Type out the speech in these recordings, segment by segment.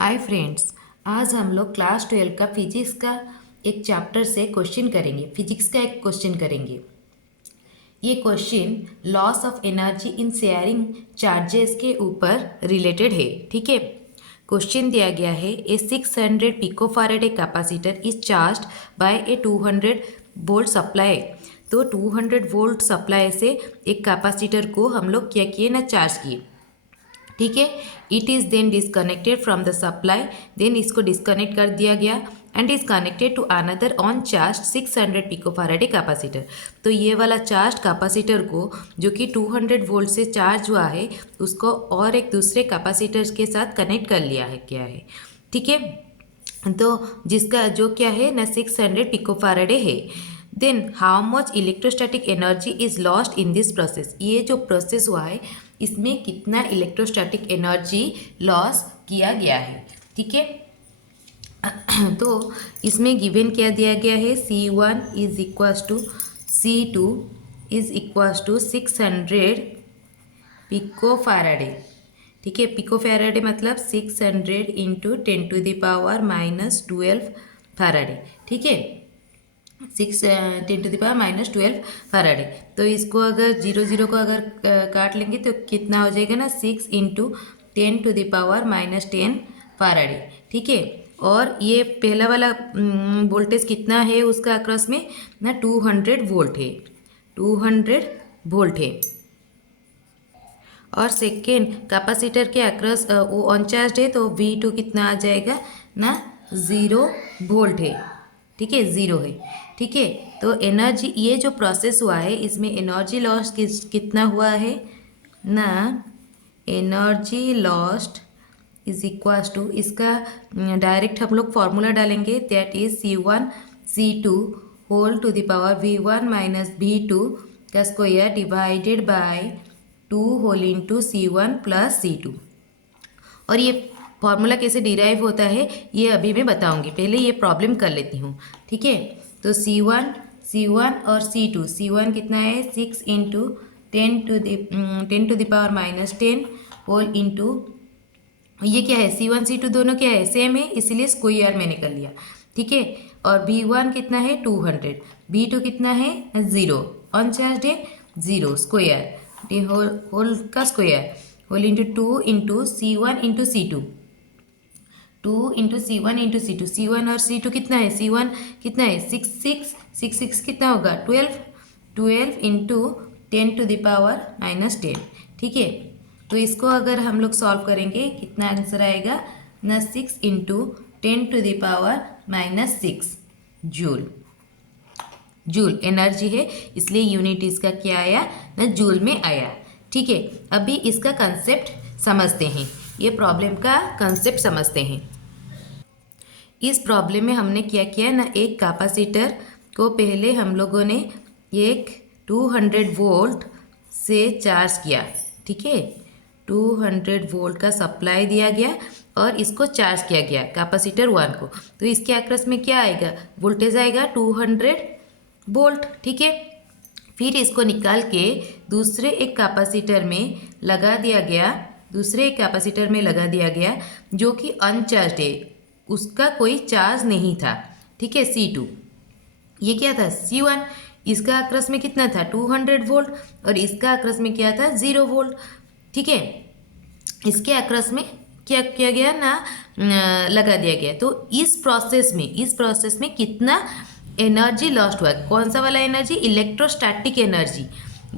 Hi friends, आज हम लोग क्लास 12 का फिजिक्स का एक चैप्टर से क्वेश्चन करेंगे। फिजिक्स का एक क्वेश्चन करेंगे। ये question loss of energy in sharing charges के ऊपर रिलेटेड है। ठीक है, क्वेश्चन दिया गया है a 600 picofarad capacitor is charged by a 200 volt supply. तो 200 वोल्ट सप्लाई से एक कैपेसिटर को हम लोग क्या किए ना, चार्ज किए। ठीक है, it is then disconnected from the supply. Then इसको डिसकनेक्ट कर दिया गया and is connected to another on charge 600 picofarad capacitor. तो ये वाला चार्ज कैपेसिटर को जो कि 200 वोल्ट से चार्ज हुआ है उसको और एक दूसरे कैपेसिटर के साथ कनेक्ट कर लिया है क्या है। ठीक है, तो जिसका जो क्या है ना 600 पिकोफैराडे है। Then how much electrostatic energy is lost in this process. ये जो प्रोसेस हुआ है इसमें कितना इलेक्ट्रोस्टैटिक एनर्जी लॉस किया गया है। ठीक है, तो इसमें गिवन क्या दिया गया है, C1 is equals to C2 is equals to 600 picofarad. ठीक है, पिकोफैराडे मतलब 600 इंटू 10⁻⁻12 फैराडे। ठीक है, 10⁻⁻12 फैराडे। तो इसको अगर 0 को अगर काट लेंगे तो कितना हो जाएगा ना, 6 इंटू 10⁻⁻10 फैराडे। ठीक है, और ये पहला वाला वोल्टेज कितना है उसका अक्रॉस में ना 200 वोल्ट है, 200 वोल्ट है। और सेकेंड कैपेसिटर के अक्रॉस वो अनचार्ज है तो V2 कितना आ जाएगा ना, 0 वोल्ट है। ठीक है, 0 है। ठीक है, तो एनर्जी ये जो प्रोसेस हुआ है इसमें एनर्जी लॉस कितना हुआ है ना, energy lost is equals to, इसका डायरेक्ट हम लोग फॉर्मूला डालेंगे, that is C1 C2 whole to the power V1 minus V2 का square divided by 2 whole into C1 plus C2। और ये फॉर्मूला कैसे डिराइव होता है ये अभी मैं बताऊंगी, पहले ये प्रॉब्लम कर लेती हूँ। ठीक है, तो C1 और C2, C1 कितना है 6 इंटू 10⁻⁻10 होल इंटू, ये क्या है C1 C2 दोनों क्या है, सेम है, इसीलिए स्क्वायर मैंने कर लिया। ठीक है, और V1 कितना है 200, V2 कितना है 0, अनचार्ज है 0, स्क्वायर होल का square whole into 2 into C1 into C2, 2 into C1 into C2, C1 और C2 कितना है, C1 कितना है 6 कितना होगा 12 इंटू 10⁻⁻10। ठीक है, तो इसको अगर हम लोग सॉल्व करेंगे कितना आंसर आएगा ना, 6 इंटू 10⁻⁻6 जूल एनर्जी है, इसलिए यूनिट इसका क्या आया ना, जूल में आया। ठीक है, अभी इसका कंसेप्ट समझते हैं, ये प्रॉब्लम का कंसेप्ट समझते हैं। इस प्रॉब्लम में हमने क्या किया ना, एक कैपेसिटर को पहले हम लोगों ने एक 200 वोल्ट से चार्ज किया। ठीक है, 200 वोल्ट का सप्लाई दिया गया और इसको चार्ज किया गया कैपेसिटर 1 को। तो इसके अक्रॉस में क्या आएगा, वोल्टेज आएगा 200 वोल्ट। ठीक है, फिर इसको निकाल के दूसरे एक कैपेसिटर में लगा दिया गया, जो कि अनचार्ज है, उसका कोई चार्ज नहीं था। ठीक है, C2, ये क्या था C1, इसका अक्रॉस में कितना था 200 वोल्ट और इसका अक्रॉस में क्या था 0 वोल्ट। ठीक है, इसके अक्रॉस में क्या किया गया ना, लगा दिया गया। तो इस प्रोसेस में कितना एनर्जी लॉस्ट हुआ, कौन सा वाला एनर्जी, इलेक्ट्रोस्टैटिक एनर्जी।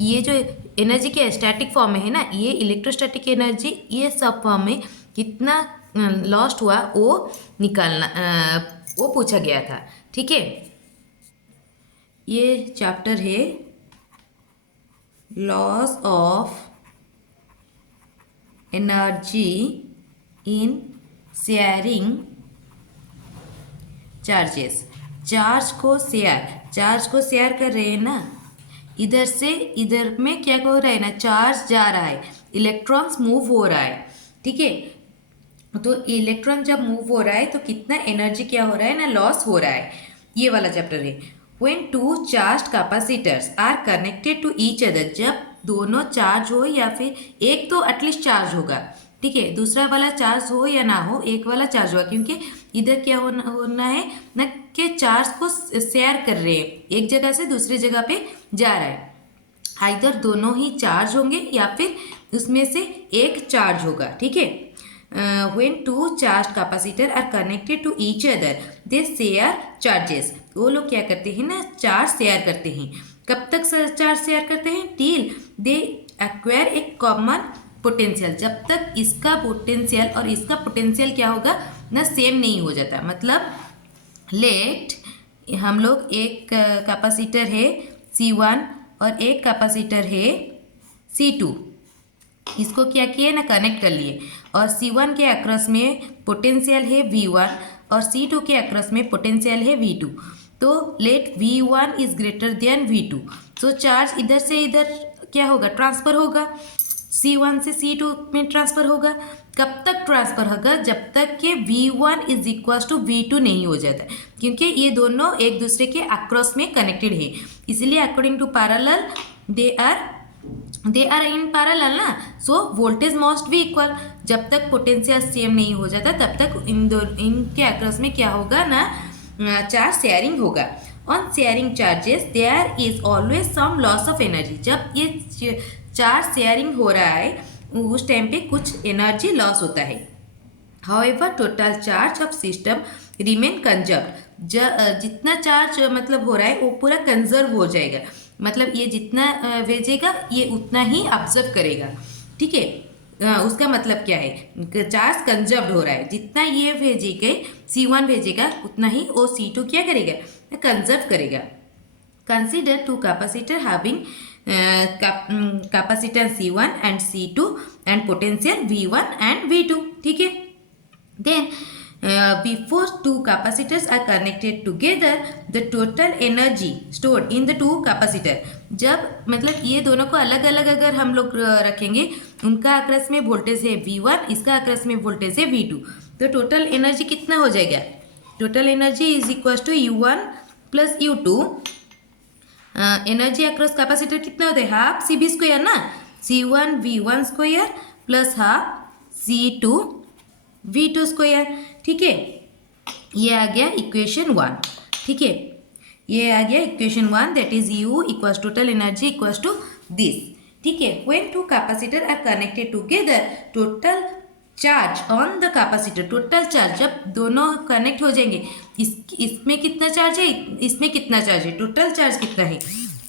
ये जो एनर्जी क्या स्टैटिक फॉर्म में है ना, ये इलेक्ट्रोस्टैटिक एनर्जी ये सब फॉर्म में कितना लॉस्ट हुआ वो निकालना, वो पूछा गया था। ठीक है, ये चैप्टर है loss of energy in sharing charges. Charge को शेयर कर रहे हैं ना, इधर से इधर में क्या हो रहा है ना, चार्ज जा रहा है, इलेक्ट्रॉन्स मूव हो रहा है। ठीक है, तो इलेक्ट्रॉन जब मूव हो रहा है तो कितना एनर्जी क्या हो रहा है ना, लॉस हो रहा है। ये वाला चैप्टर है when two charged capacitors are connected to each other. जब दोनों चार्ज हो या फिर एक तो एटलीस्ट चार्ज होगा ठीक है, दूसरा वाला चार्ज हो या ना हो, एक वाला चार्ज हुआ, क्योंकि इधर क्या होना है ना कि चार्ज को शेयर कर रहे हैं, एक जगह से दूसरी जगह पे जा रहा है। आइदर दोनों ही चार्ज होंगे या फिर उसमें से एक चार्ज होगा। ठीक है, when two charged capacitor are connected to each other they share charges। वो लोग क्या करते हैं ना, चार्ज शेयर करते हैं। कब तक चार्ज शेयर करते हैं? Till they acquire a common potential, जब तक इसका पोटेंशियल और इसका पोटेंशियल क्या होगा ना, सेम नहीं हो जाता। मतलब लेट हम लोग एक कैपेसिटर है C1 और एक कैपेसिटर है C2, इसको क्या किए ना, कनेक्ट कर लिए, और C1 के अक्रॉस में पोटेंशियल है V1 और C2 के अक्रॉस में पोटेंशियल है V2। तो late V1 is greater than V2, तो चार्ज इधर से इधर क्या होगा, ट्रांसफ़र होगा, C1 से C2 में ट्रांसफ़र होगा। कब तक ट्रांसफ़र होगा? जब तक कि V1 is equal to V2 नहीं हो जाता, क्योंकि ये दोनों एक दूसरे के अक्रॉस में कनेक्टेड है, इसलिए according to parallel they are in parallel ना, so voltage must be equal. जब तक पोटेंशियल सेम नहीं हो जाता तब तक इनके अक्रॉस में क्या होगा ना, चार्ज शेयरिंग होगा। On sharing charges there is always some loss of energy. जब ये चार्ज शेयरिंग हो रहा है उस टाइम पे कुछ एनर्जी लॉस होता है। However total charge of system remain conserve. जितना चार्ज मतलब हो रहा है वो पूरा कंजर्व हो जाएगा, मतलब ये जितना भेजेगा ये उतना ही ऑब्जर्व करेगा। ठीक है, उसका मतलब क्या है, चार्ज कंजर्व हो रहा है, जितना ये भेजेगा C1 भेजेगा उतना ही वो C2 क्या करेगा, कंजर्व करेगा। Consider two capacitor having capacitance C1 and C2 and potential V1 and V2। ठीक है, then before two capacitors are connected together the total energy stored in the two capacitor। जब मतलब ये दोनों को अलग अलग अगर हम लोग रखेंगे, उनका अक्रॉस में वोल्टेज है V1, इसका अक्रॉस में वोल्टेज है V2, तो टोटल एनर्जी कितना हो जाएगा, total energy is equal to U1 plus U2। Energy across capacitor कितना होता है, हाफ CB स्क्वायर ना, C1 V1 square plus half C2 V2 square. ठीक है, ये आ गया इक्वेशन 1। ठीक है, ये आ गया equation 1, that is U equals total energy equals to this. ठीक है, when two capacitor are connected together total charge on the capacitor, total charge जब दोनों कनेक्ट हो जाएंगे, इसमें कितना चार्ज है, इसमें कितना चार्ज है, टोटल चार्ज कितना है,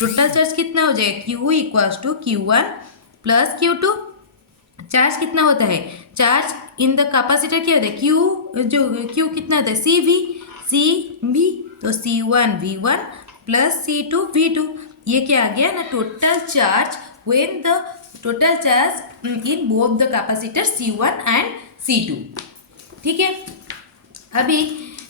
टोटल चार्ज कितना हो जाएगा, Q equals to Q1 plus Q2। Charge कितना होता है, चार्ज इन द कैपेसिटर क्या होता है, Q कितना होता है, CV, तो C1 V1 plus C2 V2। ये क्या आ गया ना, total charge when the total charge in both the capacitor C1 and C2। ठीक है, अभी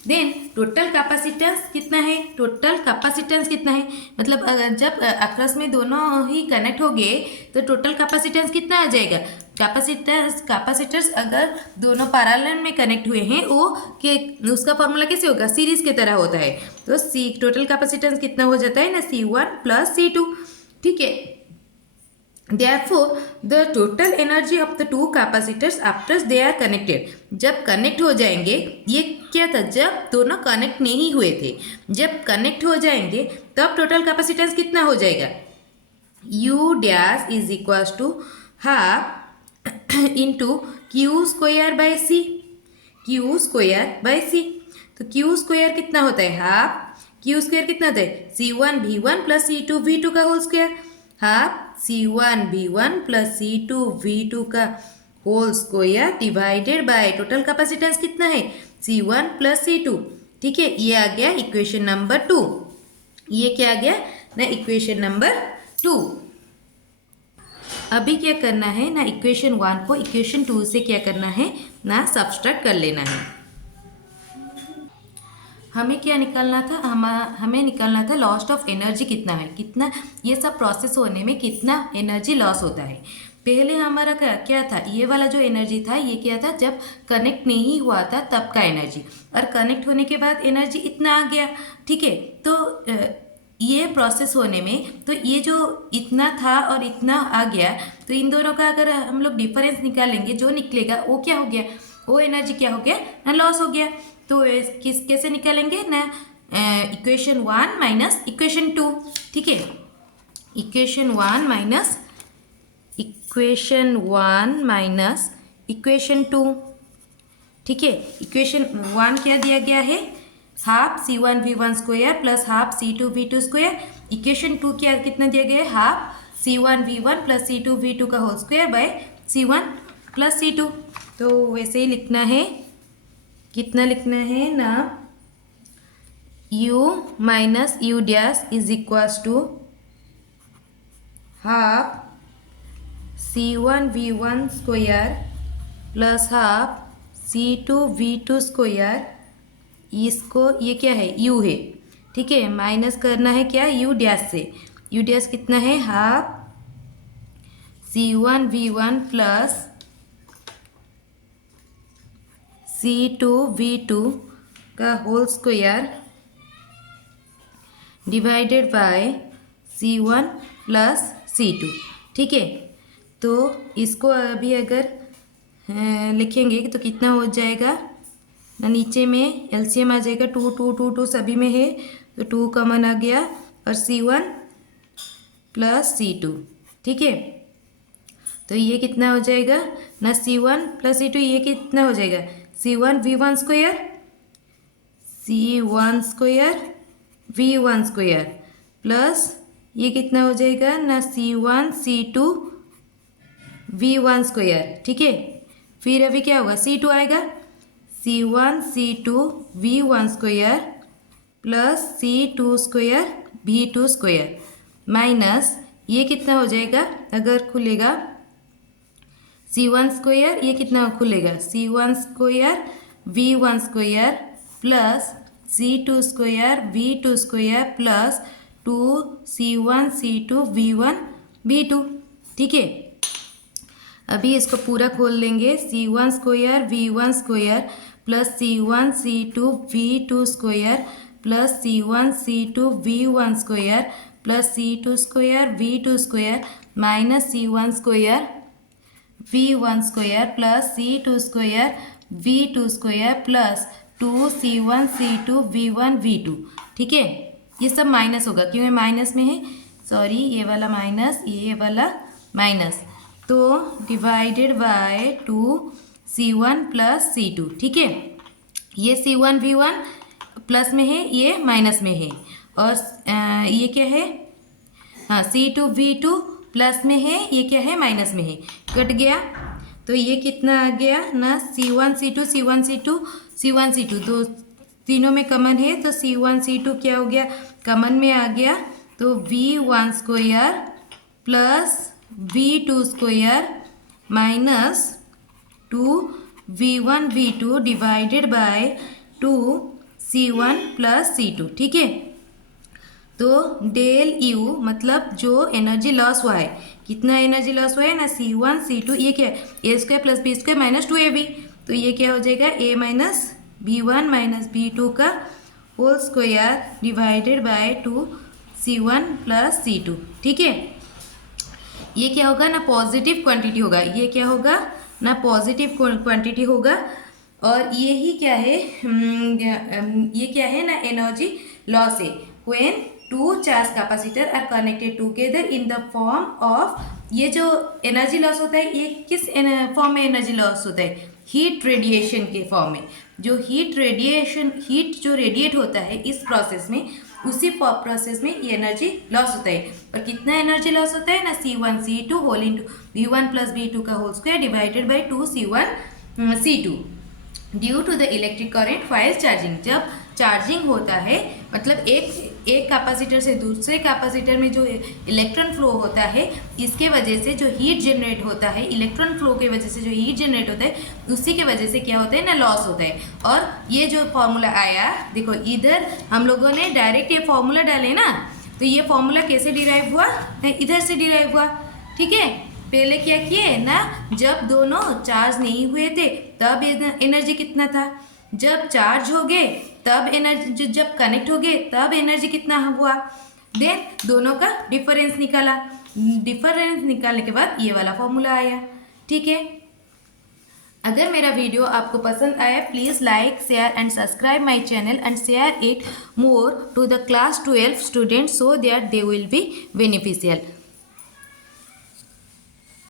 देन टोटल कैपेसिटेंस कितना है, टोटल कैपेसिटेंस कितना है, मतलब अगर जब अक्रॉस में दोनों ही कनेक्ट हो गए तो टोटल कैपेसिटेंस कितना आ जाएगा। कैपेसिटर्स अगर दोनों पैरेलल में कनेक्ट हुए हैं वो के उसका फॉर्मूला कैसे होगा, सीरीज की तरह होता है, तो टोटल कैपेसिटेंस कितना हो जाता है ना, C1 प्लस C2। ठीक है, therefore the total energy of the two capacitors after they are connected, जब कनेक्ट हो जाएंगे, ये क्या था, जब दोनों कनेक्ट नहीं हुए थे, जब कनेक्ट हो जाएंगे तब टोटल कैपेसिटेंस कितना हो जाएगा, U dash is equal to half into Q square by C, Q square by C। तो Q स्क्वायर कितना होता है, हाफ Q स्क्वायर कितना होता है, C1 V1 plus C2 V2 का whole square, half C1 V1 plus C2 V2 का whole square divided by total capacitance कितना है, C1 प्लस C2। ठीक है, ये आ गया इक्वेशन नंबर 2। ये क्या आ गया ना, इक्वेशन नंबर 2। अभी क्या करना है ना, इक्वेशन 1 को इक्वेशन 2 से क्या करना है ना, सब्सट्रैक्ट कर लेना है। हमें क्या निकालना था, हमें निकालना था लॉस ऑफ एनर्जी कितना है, कितना ये सब प्रोसेस होने में कितना एनर्जी लॉस होता है। पहले हमारा क्या था, ये वाला जो एनर्जी था ये क्या था, जब कनेक्ट नहीं हुआ था तब का एनर्जी, और कनेक्ट होने के बाद एनर्जी इतना आ गया। ठीक है, तो ये प्रोसेस होने में, तो ये जो इतना था और इतना आ गया, तो इन दोनों का अगर हम लोग डिफरेंस निकालेंगे, जो निकलेगा वो क्या हो गया, वो एनर्जी क्या हो गया ना, लॉस हो गया। तो किस कैसे निकालेंगे ना, इक्वेशन 1 माइनस इक्वेशन 2, ठीक है। इक्वेशन 1 माइनस इक्वेशन 2, ठीक है। इक्वेशन 1 क्या दिया गया है, half C1V1 square plus half C2V2 square. Equation 2 क्या कितना दिया गया है, हाफ C1V1 प्लस C2V2 का whole square by C1 plus C2। तो वैसे ही लिखना है, कितना लिखना है ना, U minus U dash is equals to half C1V1 square plus half C2V2 square. इसको ये क्या है, U है, ठीक है। माइनस करना है क्या, U डैश से। U डैश कितना है, हाफ C1V1 प्लस C2V2 का whole square divided by C1 plus C2, ठीक है। तो इसको अभी अगर लिखेंगे तो कितना हो जाएगा ना, नीचे में एलसीएम आ जाएगा, 2 2 2 2 सभी में है, तो 2 कॉमन आ गया, और C1 प्लस C2, ठीक है। तो ये कितना हो जाएगा ना, C1 प्लस C2, ये कितना हो जाएगा, C1V1 square V1 square plus ये कितना हो जाएगा ना, C1 C2 V1 स्क्वायर, ठीक है। फिर अभी क्या होगा, C2 आएगा, C1 C2 V1 square plus C2 square V2 square minus ये कितना हो जाएगा, अगर खुलेगा C1 स्क्वायर, ये कितना खुलेगा, C1 square V1 square plus C2 square V2 square plus 2C1 C2 V1 V2, ठीक है। अभी इसको पूरा खोल लेंगे, C1 square V1 square plus C1 C2 V2 square plus C1 C2 V1 square plus C2 square V2 square minus C1 square V1 square plus C2 square V2 square plus 2C1 C2 V1 V2, ठीक है। ये सब minus होगा, क्यों, ये minus में है, sorry, ये वाला माइनस, ये वाला माइनस, तो divided by 2C1 plus C2, ठीक है। ये C1 V1 प्लस में है, ये माइनस में है, और ये क्या है, हाँ, C2 V2 प्लस में है, ये क्या है, माइनस में है, कट गया। तो ये कितना आ गया ना, C1 C2 C1 C2 C1 C2, तो तीनों में कॉमन है, तो C1 C2 क्या हो गया, कॉमन में आ गया, तो V1 square plus V2 square minus 2V1 V2 divided by 2C1 plus C2, ठीक है। तो डेल U मतलब जो एनर्जी लॉस हुआ है, कितना एनर्जी लॉस हुआ है ना, C1 C2, ये क्या है, a square plus b square minus 2AB, तो ये क्या हो जाएगा, A minus B1 minus B2 का whole square divided by 2C1 plus C2, ठीक है। ये क्या होगा ना, पॉजिटिव क्वांटिटी होगा, ये क्या होगा ना, पॉजिटिव क्वांटिटी होगा, और ये ही क्या है, ये क्या है ना, एनर्जी लॉस है, when 2 charge capacitor are connected together in the form of, ये जो एनर्जी लॉस होता है, ये किस फॉर्म में एनर्जी लॉस होता है, हीट रेडिएशन के फॉर्म में। जो हीट जो रेडिएट होता है इस प्रोसेस में, उसी प्रोसेस में ये एनर्जी लॉस होता है। और कितना एनर्जी लॉस होता है ना, C1 C2 whole into V1 plus V2 का whole square divided by 2C1 C2 due to the electric current while charging. जब चार्जिंग होता है, मतलब एक कैपेसिटर से दूसरे कैपेसिटर में जो इलेक्ट्रॉन फ्लो होता है, इसके वजह से जो हीट जनरेट होता है, इलेक्ट्रॉन फ्लो के वजह से जो हीट जनरेट होता है, उसी के वजह से क्या होता है ना, लॉस होता है। और ये जो फॉर्मूला आया, देखो इधर हम लोगों ने डायरेक्ट ये फॉर्मूला डाले ना, तो ये फॉर्मूला कैसे डिराइव हुआ, इधर से डिराइव हुआ, ठीक है। पहले क्या किए ना, जब दोनों चार्ज नहीं हुए थे तब एनर्जी कितना था, जब चार्ज हो गए तब एनर्जी, जब कनेक्ट हो गए तब एनर्जी कितना हुआ, देन दोनों का डिफरेंस निकाला, डिफरेंस निकालने के बाद ये वाला फॉर्मूला आया। ठीक है, अगर मेरा वीडियो आपको पसंद आया please like share and subscribe my channel and share it more to the class 12 students so that they will be beneficial.